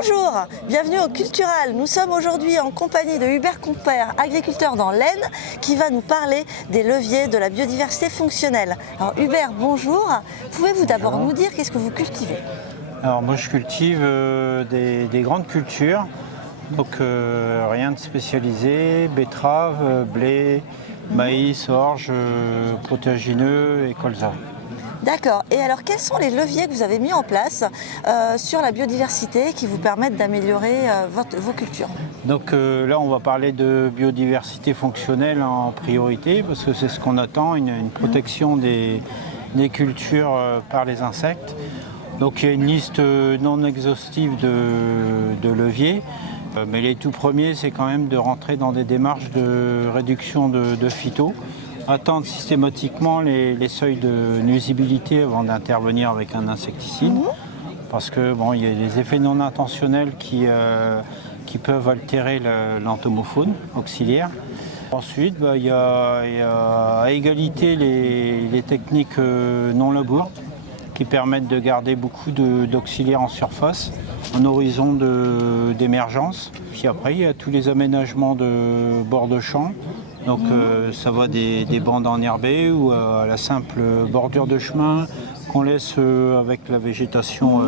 Bonjour, bienvenue au Cultural. Nous sommes aujourd'hui en compagnie de Hubert Compère, agriculteur dans l'Aisne, qui va nous parler des leviers de la biodiversité fonctionnelle. Alors Hubert, bonjour. Pouvez-vous d'abord nous dire qu'est-ce que vous cultivez? Alors moi je cultive des grandes cultures, donc rien de spécialisé, betterave, blé, maïs, orge, potagineux et colza. D'accord. Et alors quels sont les leviers que vous avez mis en place sur la biodiversité qui vous permettent d'améliorer vos cultures? Donc là on va parler de biodiversité fonctionnelle en priorité parce que c'est ce qu'on attend, une protection des cultures par les insectes. Donc il y a une liste non exhaustive de leviers, mais les tout premiers c'est quand même de rentrer dans des démarches de réduction de phyto, attendre systématiquement les seuils de nuisibilité avant d'intervenir avec un insecticide, parce que bon, il y a des effets non intentionnels qui peuvent altérer l'entomofaune auxiliaire. Ensuite, il y a à égalité les techniques non labour, qui permettent de garder beaucoup d'auxiliaires en surface, en horizon d'émergence. Puis après, il y a tous les aménagements de bord de champ. Donc ça va des bandes enherbées ou à la simple bordure de chemin qu'on laisse avec la végétation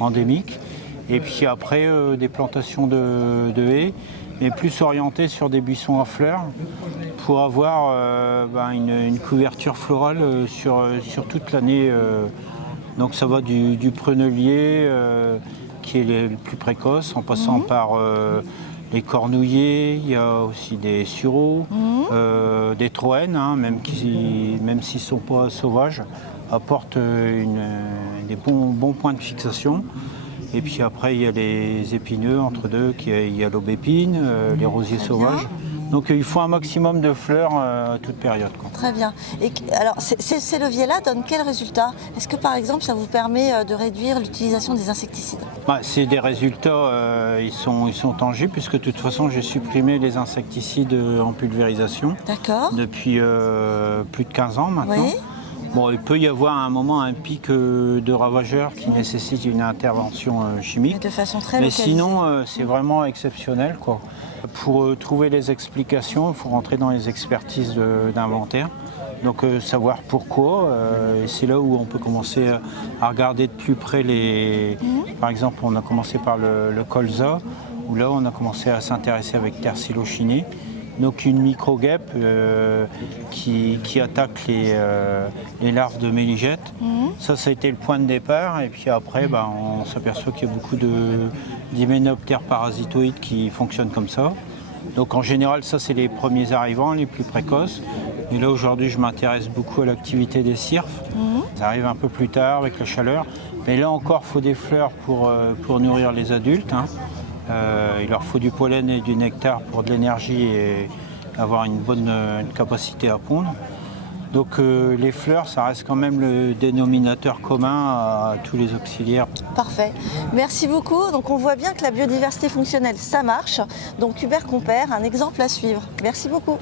endémique. Et puis après, des plantations de haies, mais plus orientées sur des buissons à fleurs pour avoir une couverture florale sur toute l'année. Donc ça va du prunellier qui est le plus précoce, en passant par les cornouillers, il y a aussi des sureaux, des troènes, même s'ils ne sont pas sauvages, apportent des bons points de fixation. Et puis après, il y a les épineux, entre deux, il y a l'aubépine, les rosiers sauvages. Donc il faut un maximum de fleurs à toute période. Très bien. Et alors ces leviers-là donnent quels résultats? Est-ce que par exemple ça vous permet de réduire l'utilisation des insecticides? C'est des résultats, ils sont tangibles, puisque de toute façon j'ai supprimé les insecticides en pulvérisation depuis plus de 15 ans maintenant. Oui. Bon, il peut y avoir à un moment un pic de ravageurs qui nécessite une intervention chimique. Mais de façon très localisée. Sinon, c'est vraiment exceptionnel, quoi. Pour trouver les explications, il faut rentrer dans les expertises d'inventaire. Donc savoir pourquoi, et c'est là où on peut commencer à regarder de plus près Par exemple, on a commencé par le colza, où là on a commencé à s'intéresser avec Tersilochinée. Donc une micro-guêpe qui attaque les larves de méligètes. Ça a été le point de départ. Et puis après, on s'aperçoit qu'il y a beaucoup d'hyménoptères parasitoïdes qui fonctionnent comme ça. Donc en général, ça c'est les premiers arrivants, les plus précoces. Et là aujourd'hui, je m'intéresse beaucoup à l'activité des cirfes. Ça arrive un peu plus tard avec la chaleur. Mais là encore, il faut des fleurs pour nourrir les adultes. Il leur faut du pollen et du nectar pour de l'énergie et avoir une bonne capacité à pondre. Donc les fleurs, ça reste quand même le dénominateur commun à tous les auxiliaires. Parfait. Merci beaucoup. Donc on voit bien que la biodiversité fonctionnelle, ça marche. Donc Hubert Compère, un exemple à suivre. Merci beaucoup.